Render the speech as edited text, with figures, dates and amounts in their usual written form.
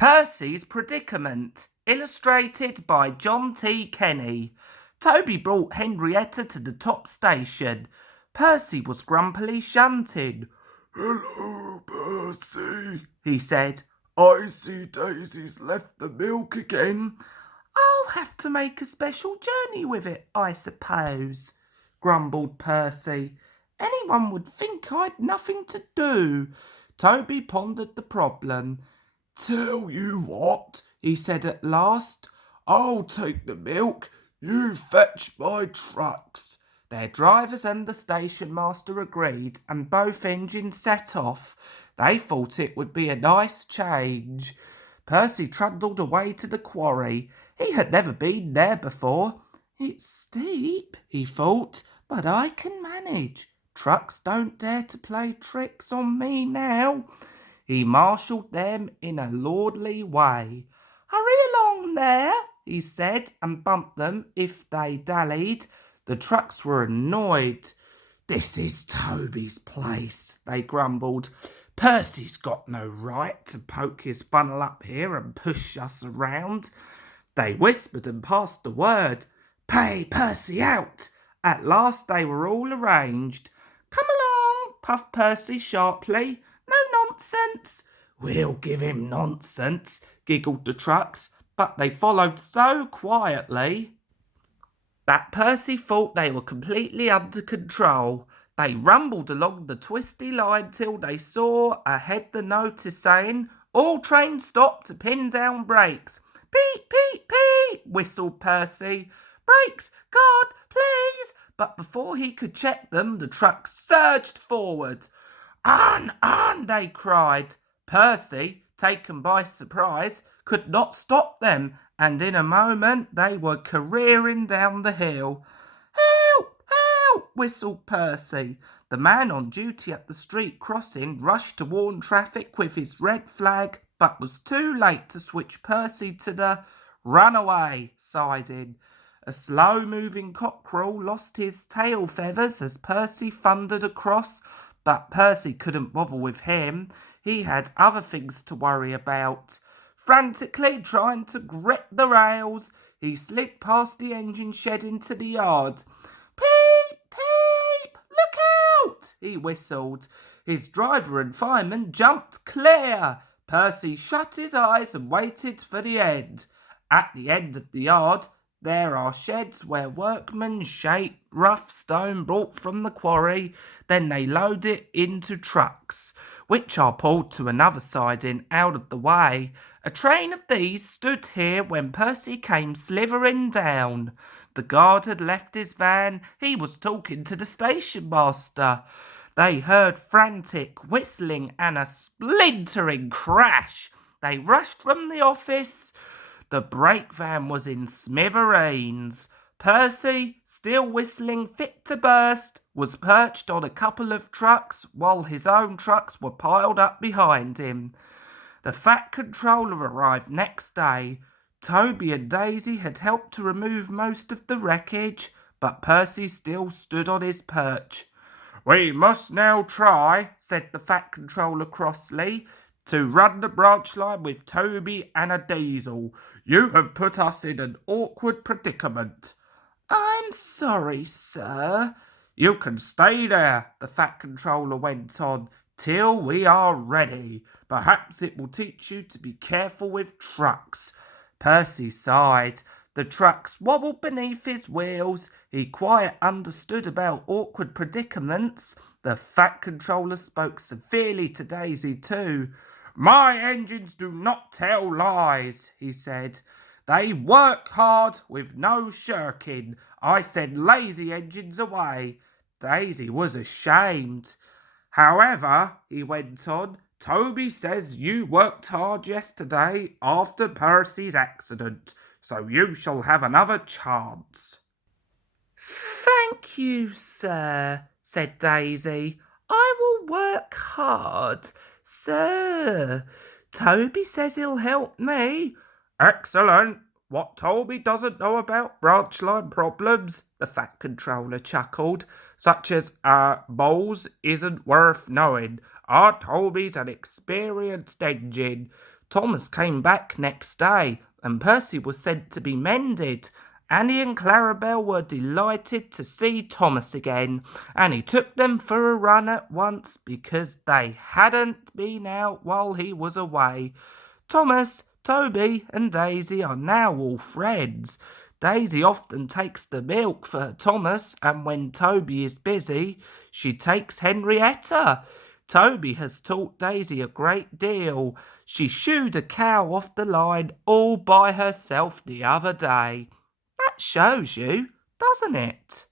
Percy's Predicament, illustrated by John T. Kenny. Toby brought Henrietta to the top station. Percy was grumpily shunting. "Hello, Percy," he said. "I see Daisy's left the milk again." "I'll have to make a special journey with it, I suppose," grumbled Percy. "Anyone would think I'd nothing to do." Toby pondered the problem. "Tell you what," he said at last, "I'll take the milk. You fetch my trucks." Their drivers and the station master agreed, and both engines set off. They thought it would be a nice change. Percy trundled away to the quarry. He had never been there before. "It's steep," he thought, "but I can manage. Trucks don't dare to play tricks on me now." He marshalled them in a lordly way. "Hurry along there," he said, and bumped them if they dallied. The trucks were annoyed. "This is Toby's place," they grumbled. "Percy's got no right to poke his funnel up here and push us around." They whispered and passed the word. "Pay Percy out." At last they were all arranged. "Come along," puffed Percy sharply. "No nonsense." "We'll give him nonsense," giggled the trucks, but they followed so quietly that Percy thought they were completely under control. They rumbled along the twisty line till they saw ahead the notice saying, "All trains stop to pin down brakes." "Peep, peep, peep," whistled Percy. "Brakes, God, please!" But before he could check them, the truck surged forward. On, they cried. Percy, taken by surprise, could not stop them, and in a moment they were careering down the hill. "Help! Help!" whistled Percy. The man on duty at the street crossing rushed to warn traffic with his red flag, but was too late to switch Percy to the runaway siding. A slow-moving cockerel lost his tail feathers as Percy thundered across, but Percy couldn't bother with him. He had other things to worry about. Frantically trying to grip the rails, he slid past the engine shed into the yard. "Peep, peep, look out!" he whistled. His driver and fireman jumped clear. Percy shut his eyes and waited for the end. At the end of the yard, there are sheds where workmen shape rough stone brought from the quarry. Then they load it into trucks, which are pulled to another siding out of the way. A train of these stood here when Percy came slithering down. The guard had left his van. He was talking to the station master. They heard frantic whistling and a splintering crash. They rushed from the office. The brake van was in smithereens. Percy, still whistling fit to burst, was perched on a couple of trucks while his own trucks were piled up behind him. The Fat Controller arrived next day. Toby and Daisy had helped to remove most of the wreckage, but Percy still stood on his perch. "We must now try," said the Fat Controller crossly, "to run the branch line with Toby and a diesel. You have put us in an awkward predicament." "I'm sorry, sir." "You can stay there," the Fat Controller went on, "till we are ready. Perhaps it will teach you to be careful with trucks." Percy sighed. The trucks wobbled beneath his wheels. He quite understood about awkward predicaments. The Fat Controller spoke severely to Daisy too. "My engines do not tell lies," he said. "They work hard with no shirking. I send lazy engines away." Daisy was ashamed. "However," he went on, "Toby says you worked hard yesterday after Percy's accident, so you shall have another chance." "Thank you, sir," said Daisy. "I will work hard, sir. Toby says he'll help me." "Excellent. What Toby doesn't know about branch line problems," the Fat Controller chuckled, "such as moles isn't worth knowing. Our Toby's an experienced engine. Thomas came back next day, and Percy was said to be mended. Annie and Clarabel were delighted to see Thomas again, and he took them for a run at once because they hadn't been out while he was away. Thomas, Toby, and Daisy are now all friends. Daisy often takes the milk for Thomas, and when Toby is busy, she takes Henrietta. Toby has taught Daisy a great deal. She shooed a cow off the line all by herself the other day. That shows you, doesn't it?